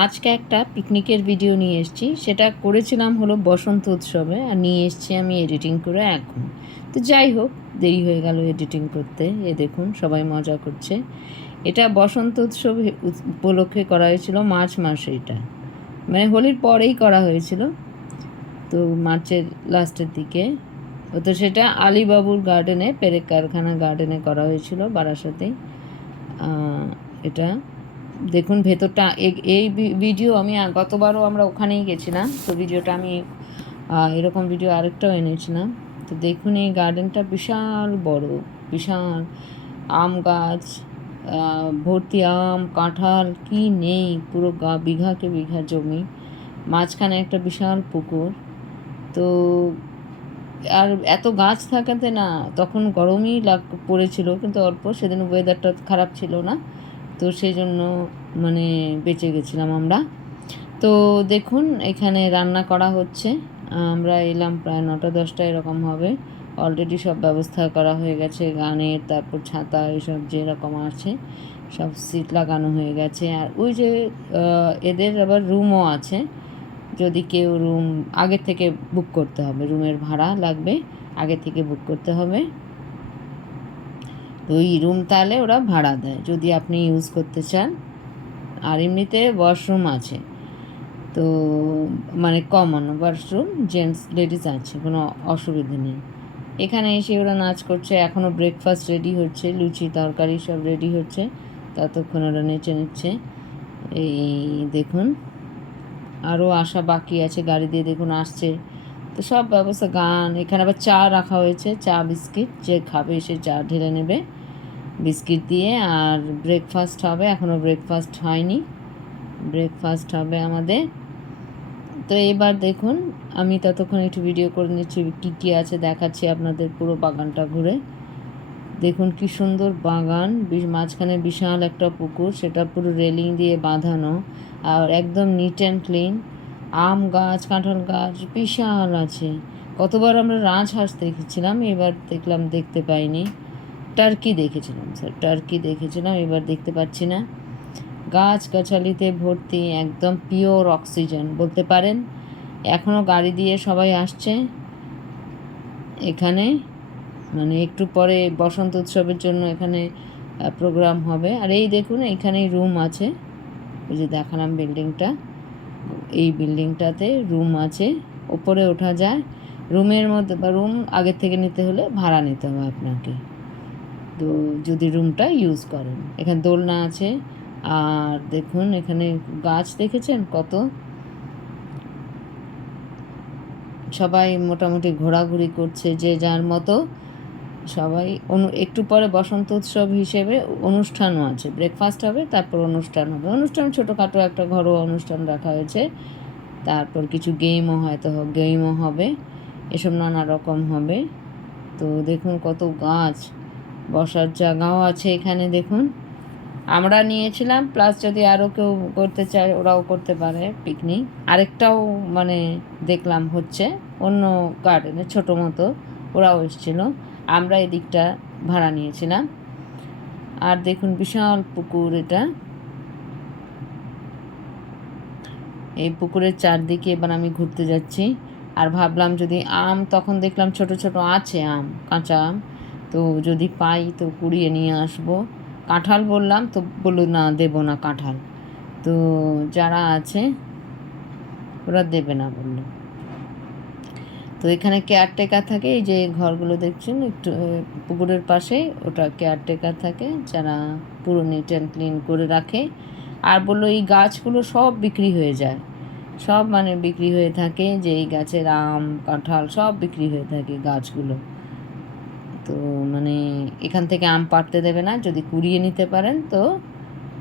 আজকে একটা পিকনিকের ভিডিও নিয়ে এসেছি। সেটা করেছিলাম হলো বসন্ত উৎসবে, আর নিয়ে এসেছি আমি এডিটিং করে এখন। তো যাই হোক, দেরি হয়ে গেল এডিটিং করতে। দেখুন সবাই মজা করছে। এটা বসন্ত উৎসব উপলক্ষে করা হয়েছিল মার্চ মাসে। এটা মানে হোলির পরেই করা হয়েছিল, তো মার্চের লাস্টের দিকে। তো সেটা আলীবাবুর গার্ডেনে, পেরেক কারখানা গার্ডেনে করা হয়েছিল বারাসাতেই। এটা দেখুন ভেতরটা। এই ভিডিও আমি গতবারও আমরা ওখানেই গেছিলাম, তো ভিডিওটা আমি এরকম ভিডিও আরেকটাও এনেছিলাম। তো দেখুন এই গার্ডেনটা বিশাল বড়, বিশাল আম গাছ, ভর্তি আম কাঁঠাল কি নেই, পুরো বিঘাকে বিঘা জমি, মাঝখানে একটা বিশাল পুকুর। তো আর এত গাছ থাকাতে না, তখন গরমই পড়েছিল কিন্তু অল্প, সেদিন ওয়েদারটা খারাপ ছিল না, তো সেই জন্য মানে বেঁচে গেছিলাম আমরা। তো দেখুন এখানে রান্না করা হচ্ছে। আমরা এলাম প্রায় 9টা 10টা এরকম হবে। অলরেডি সব ব্যবস্থা করা হয়ে গেছে, গানের, তারপর ছাতা, এসব যেরকম আছে সব সিট লাগানো হয়ে গেছে। আর ওই যে এদের আবার রুমও আছে, যদি কেউ রুম আগে থেকে বুক করতে হবে, রুমের ভাড়া লাগবে, আগে থেকে বুক করতে হবে। তো ওই রুম তাহলে ওরা ভাড়া দেয় যদি আপনি ইউজ করতে চান। আর এমনিতে ওয়াশরুম আছে, তো মানে কমন ওয়াশরুম, জেন্টস লেডিস আছে, কোনো অসুবিধে নেই। এখানে এসে ওরা নাচ করছে, এখনও ব্রেকফাস্ট রেডি হচ্ছে, লুচি তরকারি সব রেডি হচ্ছে, ততক্ষণ ওরা নেচে নিচ্ছে। এই দেখুন আরও আসা বাকি আছে, গাড়ি দিয়ে দেখুন আসছে। তো সব ব্যবস্থা, গান, এখানে আবার চা রাখা হয়েছে, চা বিস্কিট, যে খাবে সে চা ঢেলে নেবে বিস্কিট দিয়ে। আর ব্রেকফাস্ট হবে, এখনও ব্রেকফাস্ট হয়নি, ব্রেকফাস্ট হবে আমাদের। তো এবার দেখুন আমি ততক্ষণ একটু ভিডিও করে নিচ্ছি, কী কী আছে দেখাচ্ছি আপনাদের পুরো বাগানটা ঘুরে। দেখুন কি সুন্দর বাগান, মাঝখানে বিশাল একটা পুকুর, সেটা পুরো রেলিং দিয়ে বাঁধানো, আর একদম নিট অ্যান্ড ক্লিন। আম গাছ, কাঁঠাল গাছ বিশাল আছে। কতবার আমরা রাজহাঁস দেখেছিলাম, এবার দেখলাম দেখতে পাইনি। টার্কি দেখেছিলাম, স্যার টার্কি দেখেছিলাম, এবার দেখতে পাচ্ছি না। গাছগাছালিতে ভর্তি, একদম পিওর অক্সিজেন বলতে পারেন। এখনও গাড়ি দিয়ে সবাই আসছে এখানে, মানে একটু পরে বসন্ত উৎসবের জন্য এখানে প্রোগ্রাম হবে। আর এই দেখুন এইখানেই রুম আছে, ওই যে দেখালাম বিল্ডিংটা, এই বিল্ডিংটাতে রুম আছে, ওপরে ওঠা যায়। রুমের মধ্যে বা রুম আগের থেকে নিতে হলে ভাড়া নিতে হবে আপনাকে, তো যদি রুমটা ইউজ করেন। এখানে দোলনা আছে। আর দেখুন এখানে গাছ দেখেছেন কত, সবাই মোটামুটি ঘোরাঘুরি করছে যে যার মতো। সবাই একটু পরে বসন্ত উৎসব হিসেবে অনুষ্ঠানও আছে, ব্রেকফাস্ট হবে, তারপর অনুষ্ঠান হবে। অনুষ্ঠান ছোটোখাটো একটা ঘরোয়া অনুষ্ঠান রাখা হয়েছে, তারপর কিছু গেমও হবে, এসব নানা রকম হবে। তো দেখুন কত গাছ, বসার জায়গাও আছে এখানে দেখুন। আমরা নিয়েছিলাম, প্লাস যদি আরও কেউ করতে চায় ওরাও করতে পারে পিকনিক। আরেকটাও মানে দেখলাম হচ্ছে অন্য গার্ডেনে, ছোটো মতো, ওরাও এসেছিলো, আমরা এদিকটা ভাড়া নিয়েছিলাম। আর দেখুন বিশাল পুকুর এটা, এই পুকুরের চারদিকে এবার আমি ঘুরতে যাচ্ছি। আর ভাবলাম যদি আম, তখন দেখলাম ছোট ছোট আছে আম, কাঁচা আম, তো যদি পাই তো কুড়িয়ে নিয়ে আসবো। কাঁঠাল বললাম, তো বললো না দেবো না কাঁঠাল, তো যারা আছে ওরা দেবে না বললো। তো এখানে কেয়ারটেকার থাকে, এই যে ঘরগুলো দেখছেন একটু পুকুরের পাশে, ওটা কেয়ারটেকার থাকে যারা পুরো নিট অ্যান্ড ক্লিন করে রাখে। আর বললো এই গাছগুলো সব বিক্রি হয়ে যায়, সব মানে বিক্রি হয়ে থাকে, যে এই গাছের আম কাঁঠাল সব বিক্রি হয়ে থাকে গাছগুলো। তো মানে এখান থেকে আম পাড়তে দেবে না, যদি কুড়িয়ে নিতে পারেন তো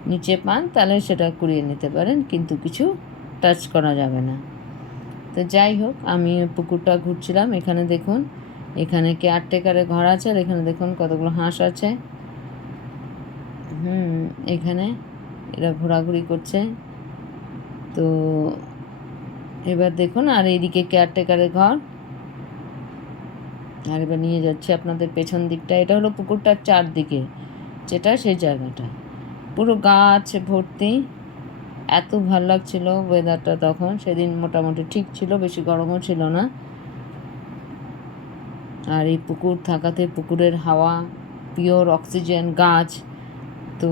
নিচে পান তাহলে সেটা কুড়িয়ে নিতে পারেন, কিন্তু কিছু টাচ করা যাবে না। তো যাই হোক, আমি পুকুরটা ঘুরছিলাম। এখানে দেখুন, এখানে কেয়ারটেকারের ঘর আছে, আর এখানে দেখুন কতগুলো হাঁস আছে। এখানে এরা ঘোরাঘুরি করছে। তো এবার দেখুন, আর এইদিকে কেয়ারটেকারের ঘর। আর এবার নিয়ে যাচ্ছে আপনাদের পেছন দিকটা, এটা হলো পুকুরটার চারদিকে, যেটা সেই জায়গাটা পুরো গাছ ভর্তি, এত ভাল লাগছিল ওয়েদারটা তখন, সেদিন মোটামুটি ঠিক ছিল, বেশি গরমও ছিল না। আর এই পুকুর থাকাতে পুকুরের হাওয়া, পিওর অক্সিজেন, গাছ, তো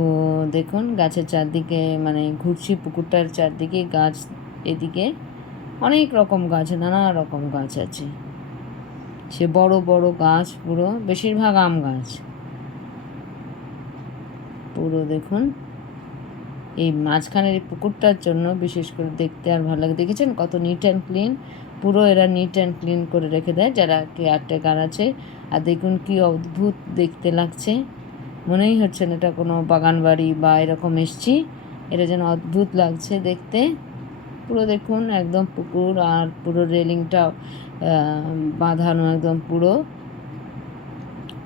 দেখুন গাছের চারদিকে মানে ঘুরছি পুকুরটার চারদিকে গাছ, এদিকে অনেক রকম গাছ, নানা রকম গাছ আছে, সে বড় বড় গাছ, পুরো বেশিরভাগ আম গাছ পুরো। দেখুন এই মাঝখানের এই পুকুরটার জন্য বিশেষ করে দেখতে আর ভালো লাগে। দেখেছেন কত নিট অ্যান্ড ক্লিন, পুরো এরা নিট অ্যান্ড ক্লিন করে রেখে দেয় যারা কেয়ারটেকার আছে। আর দেখুন কি অদ্ভুত দেখতে লাগছে, মনেই হচ্ছে না এটা কোনো বাগান বাড়ি বা এরকম এসছি, এটা যেন অদ্ভুত লাগছে দেখতে। পুরো দেখুন একদম পুকুর, আর পুরো রেলিংটা বাঁধানো একদম পুরো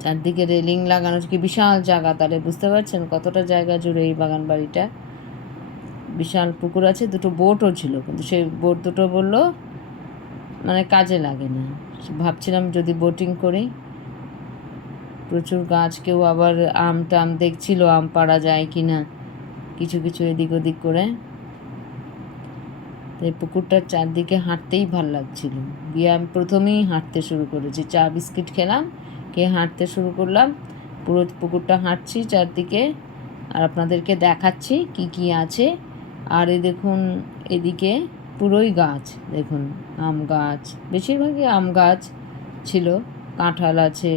চারদিকে রেলিং লাগানো, কি বিশাল জায়গা, তাহলে বুঝতে পারছেন কতটা জায়গা জুড়ে এই বাগান বাড়িটা। বিশাল পুকুর আছে, দুটো বোটও ছিল, কিন্তু সেই বোট দুটো বললো মানে কাজে লাগে না। ভাবছিলাম যদি বোটিং করি, প্রচুর গাছ, কেউ আবার আম টাম দেখছিল আম পাড়া যায় কি না, কিছু কিছু এদিক ওদিক করে। এই পুকুরটার চারদিকে হাঁটতেই ভাল লাগছিল, গিয়ে আমি প্রথমেই হাঁটতে শুরু করেছি, চা বিস্কিট খেলাম, খেয়ে হাঁটতে শুরু করলাম, পুরো পুকুরটা হাঁটছি চারদিকে, আর আপনাদেরকে দেখাচ্ছি কি কি আছে। আর এই দেখুন এদিকে পুরোই গাছ, দেখুন আম গাছ, বেশিরভাগই আম গাছ ছিল, কাঁঠাল আছে।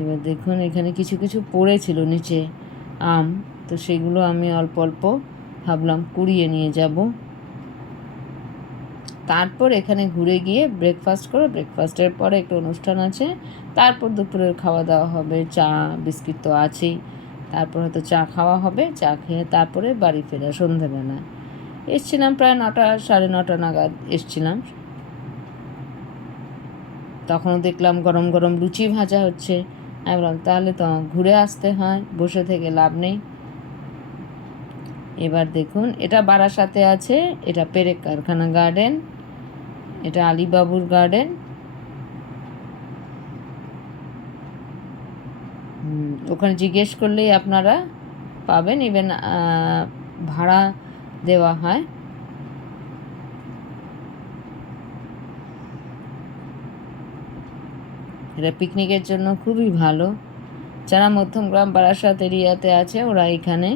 এবার দেখুন এখানে কিছু কিছু পড়েছিল নিচে আম, তো সেগুলো আমি অল্প অল্প ভাবলাম কুড়িয়ে নিয়ে যাব। তারপর এখানে ঘুরে গিয়ে ব্রেকফাস্ট করো, ব্রেকফাস্টের পরে একটু অনুষ্ঠান আছে, তারপর দুপুরের খাওয়া দাওয়া হবে, চা বিস্কিট তো আছেই, তারপর হয়তো চা খাওয়া হবে, চা খেয়ে তারপরে বাড়ি ফেরা সন্ধেবেলা। এসছিলাম প্রায় 9টা 9:30 নাগাদ এসছিলাম, তখনও দেখলাম গরম গরম লুচি ভাজা হচ্ছে। আমি বললাম তাহলে তো ঘুরে আসতে হয়, বসে থেকে লাভ নেই। এবার দেখুন এটা বারাসাতে আছে, এটা পেরেক কারখানা গার্ডেন, এটা আলীবাবুর গার্ডেন। ওখানে জিজ্ঞেস করলেই আপনারা পাবেন, ইভেন ভাড়া দেওয়া হয়। এটা পিকনিকের জন্য খুবই ভালো, যারা মধ্যমগ্রাম বারাসাত এরিয়াতে আছে ওরা এখানে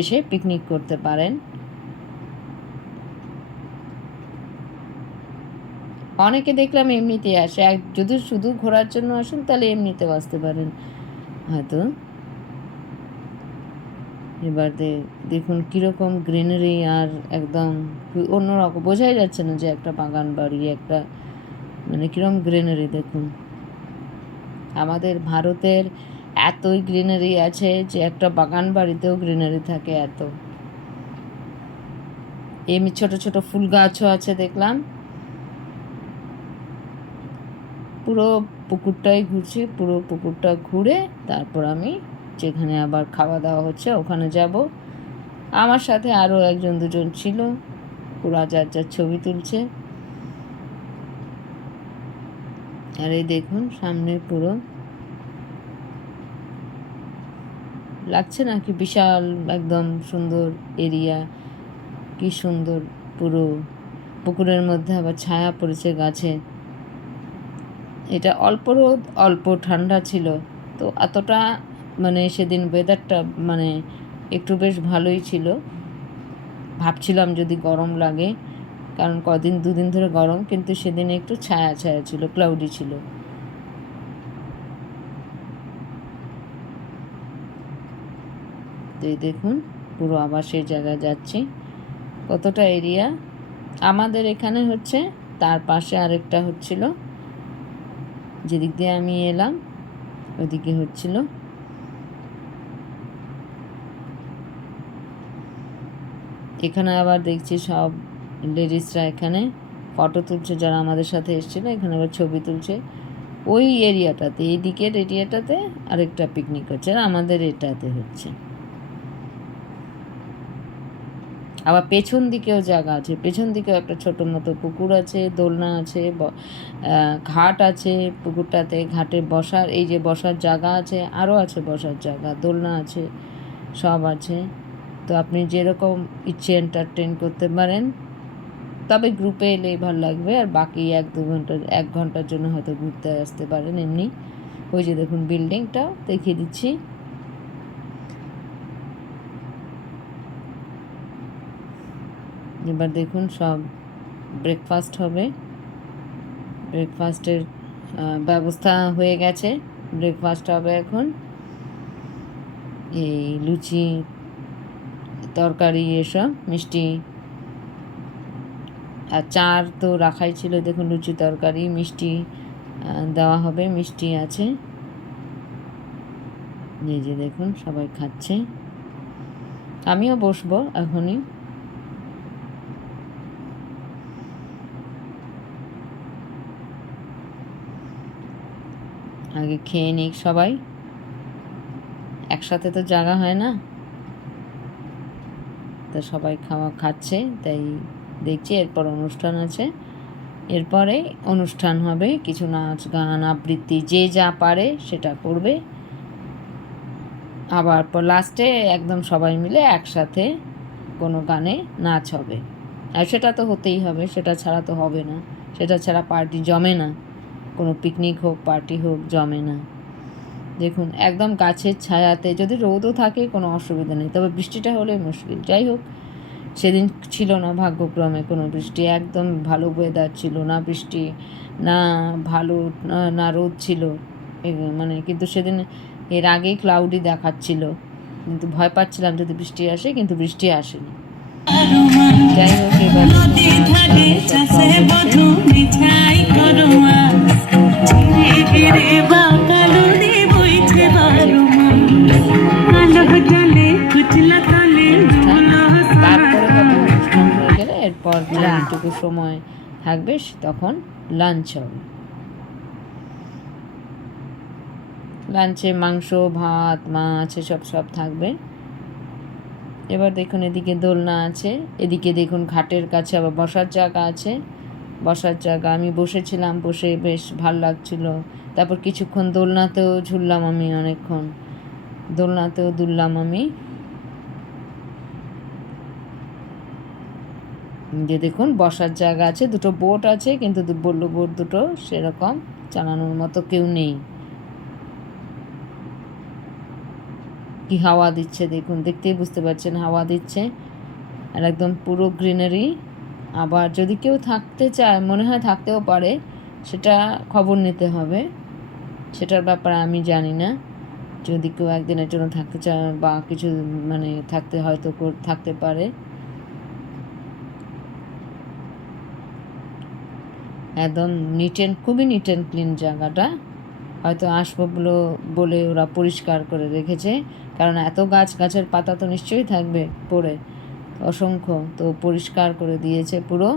এসে পিকনিক করতে পারেন। অনেকে দেখলাম এমনিতে আসে, যদি শুধু ঘোরার জন্য আসেন তাহলে এমনিতেও আসতে পারেন হয়তো। এবার দেখুন কীরকম গ্রিনারি, আর একদম অন্যরকম, বোঝাই যাচ্ছে না যে একটা বাগান বাড়ি, একটা মানে কীরকম গ্রিনারি দেখুন। আমাদের ভারতের এতই গ্রিনারি আছে যে একটা বাগান বাড়িতেও গ্রিনারি থাকে এত। এমনি ছোট ছোট ফুল গাছও আছে দেখলাম। পুরো পুকুরটাই ঘুরছি, পুরো পুকুরটা ঘুরে তারপর আমি যেখানে আবার খাওয়া দাওয়া হচ্ছে ওখানে যাব। আমার সাথে আরও একজন দুজন ছিল, পুরা যার যার ছবি তুলছে। আর এই দেখুন সামনে পুরো লাগছে না কি বিশাল একদম সুন্দর এরিয়া, কি সুন্দর পুরো পুকুরের মধ্যে আবার ছায়া পড়েছে গাছে। এটা অল্প রোদ অল্প ঠান্ডা ছিল, তো এতটা মানে সেদিন ওয়েদারটা মানে একটু বেশ ভালোই ছিল। ভাবছিলাম যদি গরম লাগে, কারণ দুদিন ধরে গরম, কিন্তু সেদিন একটু ছায়া ছায়া ছিল, ক্লাউডি ছিল। তো এই দেখুন পুরো আবার সেই জায়গায় যাচ্ছি, কতটা এরিয়া আমাদের এখানে হচ্ছে, তার পাশে আরেকটা হচ্ছিল, যেদিক দিয়ে আমি এলাম ওদিকে হচ্ছিল। এখানে আবার দেখছি সব লেডিসরা এখানে ফটো তুলছে, যারা আমাদের সাথে এসেছিলো এখানে আবার ছবি তুলছে। ওই এরিয়াটাতে, এই দিকের এরিয়াটাতে আরেকটা পিকনিক হচ্ছে, আর আমাদের এটাতে হচ্ছে। আবার পেছন দিকেও জায়গা আছে, পেছন দিকেও একটা ছোটো মতো পুকুর আছে, দোলনা আছে, ঘাট আছে পুকুরটাতে, ঘাটে বসার এই যে বসার জায়গা আছে, আরও আছে বসার জায়গা, দোলনা আছে, সব আছে। তো আপনি যেরকম ইচ্ছে এন্টারটেন করতে পারেন, তবে গ্রুপে এলেই ভালো লাগবে। আর বাকি 1-2 ঘন্টার জন্য হয়তো ঘুরতে আসতে পারেন এমনি। ওই যে দেখুন বিল্ডিংটা দেখিয়ে দিচ্ছি। এবার দেখুন সব ব্রেকফাস্ট হবে। ব্রেকফাস্টের ব্যবস্থা হয়ে গেছে। ব্রেকফাস্ট হবে এখন। এই লুচি, তরকারি, এসব মিষ্টি আর চার তো রাখাই ছিল। দেখুন লুচি, তরকারি, মিষ্টি দেওয়া হবে, মিষ্টি আছে। এই যে দেখুন সবাই খাচ্ছে, আমিও বসবো এখনই। আগে খেয়ে নিক সবাই, একসাথে তো জায়গা হয় না। তো সবাই খাচ্ছে, তাই দেখছি। এরপর অনুষ্ঠান আছে, এরপরে অনুষ্ঠান হবে, কিছু নাচ গান আবৃত্তি যে যা পারে সেটা করবে। আবার লাস্টে একদম সবাই মিলে একসাথে কোনো গানে নাচ হবে। আর সেটা তো হতেই হবে, সেটা ছাড়া তো হবে না, সেটা ছাড়া পার্টি জমে না। কোনো পিকনিক হোক পার্টি হোক জমে না। দেখুন একদম গাছের ছায়াতে, যদি রোদও থাকে কোনো অসুবিধা নেই, তবে বৃষ্টিটা হলে মুশকিল। যাই হোক, সেদিন ছিল না ভাগ্যক্রমে কোনো বৃষ্টি, একদম ভালো ওয়েদার ছিল, না বৃষ্টি না ভালো না রোদ ছিল মানে। কিন্তু সেদিন এর আগেই ক্লাউডি দেখাচ্ছিল, কিন্তু ভয় পাচ্ছিলাম যদি বৃষ্টি আসে, কিন্তু বৃষ্টি আসেনি। যাই হোক, এবার এরপর যেটুকু সময় থাকবে তখন লাঞ্চ হবে। লাঞ্চে মাংস, ভাত, মাছ এসব সব থাকবে। এবার দেখুন এদিকে দোলনা আছে, এদিকে দেখুন ঘাটের কাছে আবার বসার জায়গা আছে। বসার জায়গা, আমি বসেছিলাম, বসে বেশ ভাল লাগছিল। তারপর কিছুক্ষণ দোলনাতেও ঝুললাম আমি, অনেকক্ষণ দোলনাতেও দুললাম আমি। যে দেখুন বসার জায়গা আছে, দুটো বোট আছে, কিন্তু বললো বোট দুটো সেরকম চালানোর মতো কেউ নেই। কি হাওয়া দিচ্ছে দেখুন, দেখতেই বুঝতে পারছেন হাওয়া দিচ্ছে, আর একদম পুরো গ্রিনারি। আবার যদি কেউ থাকতে চায়, মনে হয় থাকতেও পারে, সেটা খবর নিতে হবে, সেটার ব্যাপারে আমি জানি না। যদি কেউ একদিনের জন্য থাকতে চায় বা কিছু মানে থাকতে হয়তো থাকতে পারে। একদম খুবই নিট অ্যান্ড ক্লিন জায়গাটা। হয়তো আসবাবগুলো বলে ওরা পরিষ্কার করে রেখেছে, কারণ এত গাছের পাতা তো নিশ্চয়ই থাকবে পড়ে, অসংখ্য। তো পরিষ্কার করে দিয়েছে, পুরো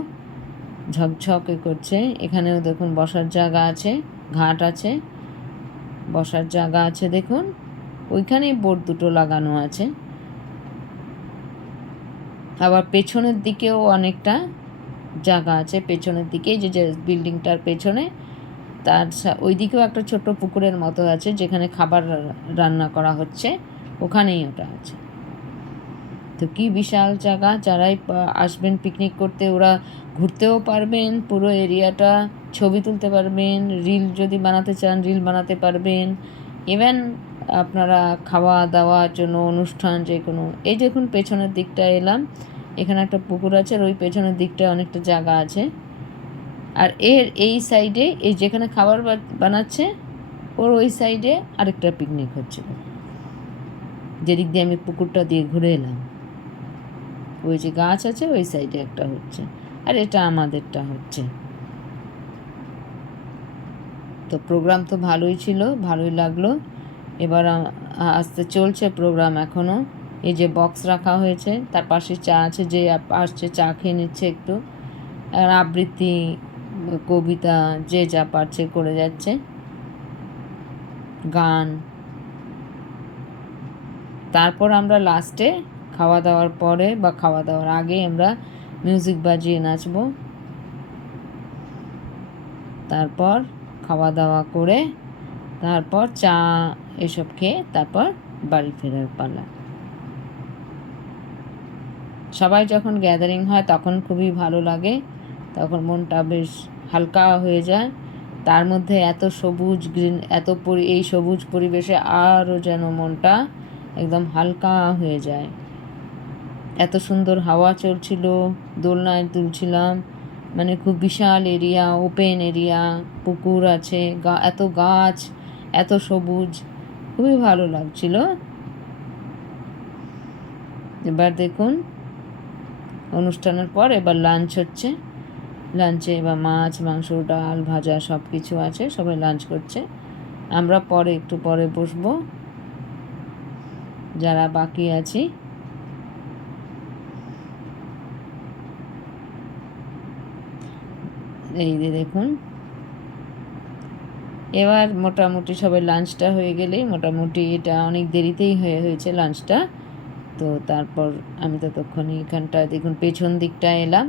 ঝকঝকে করছে। এখানেও দেখুন বসার জায়গা আছে, ঘাট আছে, বসার জায়গা আছে। দেখুন ওইখানেই বোট দুটো লাগানো আছে। আবার পেছনের দিকেও অনেকটা জায়গা আছে, পেছনের দিকে যে বিল্ডিংটার পেছনে, তার ওই দিকেও একটা ছোট্ট পুকুরের মতো আছে, যেখানে খাবার রান্না করা হচ্ছে, ওখানেই ওটা আছে। তো কি বিশাল জায়গা, যারাই আসবেন পিকনিক করতে ওরা ঘুরতেও পারবেন, পুরো এরিয়াটা ছবি তুলতে পারবেন, রিল যদি বানাতে চান রিল বানাতে পারবেন। ইভেন আপনারা খাওয়া দাওয়ার জন্য অনুষ্ঠান যে কোনো। এই দেখুন পেছনের দিকটা এলাম, এখানে একটা পুকুর আছে, আর ওই পেছনের দিকটায় অনেকটা জায়গা আছে। আর এই সাইডে, এই যেখানে খাবার বানাচ্ছে ওর ওই সাইডে আরেকটা পিকনিক হচ্ছিল, যেদিক দিয়ে আমি পুকুরটা দিয়ে ঘুরে এলাম। ওই যে গাছ আছে ওই সাইডে একটা হচ্ছে, আর এটা আমাদেরটা হচ্ছে। তো প্রোগ্রাম তো ভালোই ছিল, ভালোই লাগলো। এবার আসতে চলছে প্রোগ্রাম এখনও। এই যে বক্স রাখা হয়েছে, তার পাশে চা আছে, যে আসছে চা খেয়ে নিচ্ছে একটু। আর আবৃত্তি, কবিতা যে যা পারছে করে যাচ্ছে, গান। তারপর আমরা লাস্টে খাওয়া দাওয়ার পরে বা খাওয়া দাওয়ার আগে আমরা মিউজিক বাজিয়ে নাচবো। তারপর খাওয়া দাওয়া করে তারপর চা এসব খেয়ে তারপর বাড়ি ফেরার পালা। সবাই যখন গ্যাদারিং হয় তখন খুবই ভালো লাগে, তখন মনটা বেশ হালকা হয়ে যায়। তার মধ্যে এত সবুজ গ্রিন, এই সবুজ পরিবেশে আরও যেন মনটা একদম হালকা হয়ে যায়। এত সুন্দর হাওয়া চলছিল, দোলনায় দুলছিলাম, মানে খুব বিশাল এরিয়া, ওপেন এরিয়া, পুকুর আছে, এত গাছ, এত সবুজ, খুবই ভালো লাগছিল। এবার দেখুন অনুষ্ঠানের পর এবার লাঞ্চ হচ্ছে। লাঞ্চে এবার মাছ, মাংস, ডাল, ভাজা সব কিছু আছে, সবাই লাঞ্চ করছে। আমরা একটু পরে বসবো যারা বাকি আছি। এই যে দেখুন, এবার মোটামুটি সবাই লাঞ্চটা হয়ে গেলেই, মোটামুটি এটা অনেক দেরিতেই হয়েছে লাঞ্চটা। তো তারপর আমি ততক্ষণে এখানটায় দেখুন পেছন দিকটা এলাম,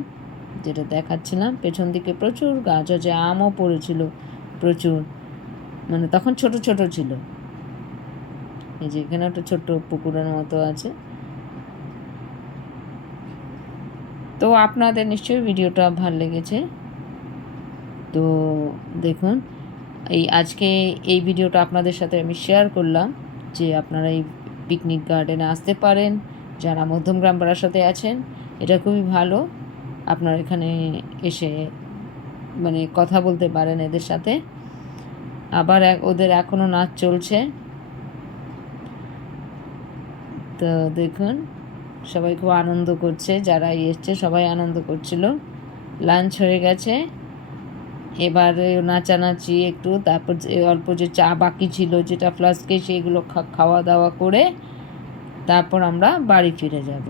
যেটা দেখাচ্ছিলাম। পেছন দিকে প্রচুর গাছ আছে, আমও পড়েছিল প্রচুর, মানে তখন ছোট ছোট ছিল। এই যে এখানে একটা ছোট্ট পুকুরের মতো আছে। তো আপনাদের নিশ্চয়ই ভিডিওটা ভালো লেগেছে। তো দেখুন, আজকে এই ভিডিওটা আপনাদের সাথে আমি শেয়ার করলাম যে আপনারা এই পিকনিক গার্ডেনে আসতে পারেন যারা মধ্যমগ্রাম বারাসাতে আছেন। এটা খুবই ভালো, আপনারা এখানে এসে মানে কথা বলতে পারেন এদের সাথে। আবার ওদের এখনও নাচ চলছে। তো দেখুন সবাই খুব আনন্দ করছে, যারা এসছে সবাই আনন্দ করছিল। লাঞ্চ হয়ে গেছে, এবার নাচানাচি একটু, তারপর অল্প যে চা বাকি ছিল যেটা ফ্লাস্কে, সেগুলো খাওয়া দাওয়া করে তারপর আমরা বাড়ি ফিরে যাব।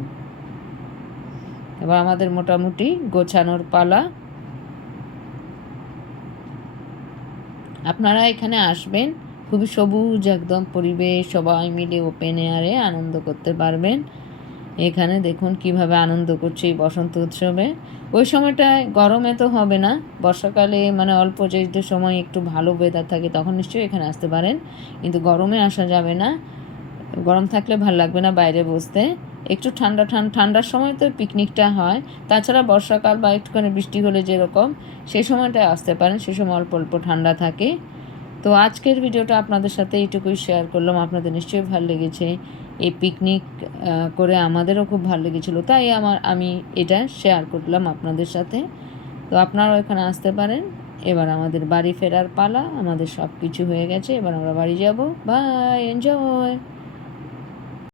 এবার আমাদের মোটামুটি গোছানোর পালা। আপনারা এখানে আসবেন, খুবই সবুজ একদম পরিবেশ, সবাই মিলে ওপেন এয়ারে আনন্দ করতে পারবেন। এখানে দেখুন কিভাবে আনন্দ করছে এই বসন্ত উৎসবে। ওই সময়টায় গরমে তো হবে না, বর্ষাকালে মানে অল্প যে সময় একটু ভালো ওয়েদার থাকে তখন নিশ্চয়ই এখানে আসতে পারেন, কিন্তু গরমে আসা যাবে না, গরম থাকলে ভালো লাগবে না বাইরে বসতে। একটু ঠান্ডার সময় তো পিকনিকটা হয়, তাছাড়া বর্ষাকাল বা একটুখানি বৃষ্টি হলে যেরকম সেই সময়টায় আসতে পারেন, সে সময় অল্প অল্প ঠান্ডা থাকে। তো আজকের ভিডিওটা আপনাদের সাথে এইটুকুই শেয়ার করলাম, আপনাদের নিশ্চয়ই ভালো লেগেছে। এই পিকনিক করে আমাদেরও খুব ভালো লেগেছিলো, তাই আমি এটা শেয়ার করলাম আপনাদের সাথে। তো আপনারাও এখানে আসতে পারেন। এবার আমাদের বাড়ি ফেরার পালা, আমাদের সব কিছু হয়ে গেছে, এবার আমরা বাড়ি যাব। Bye, enjoy.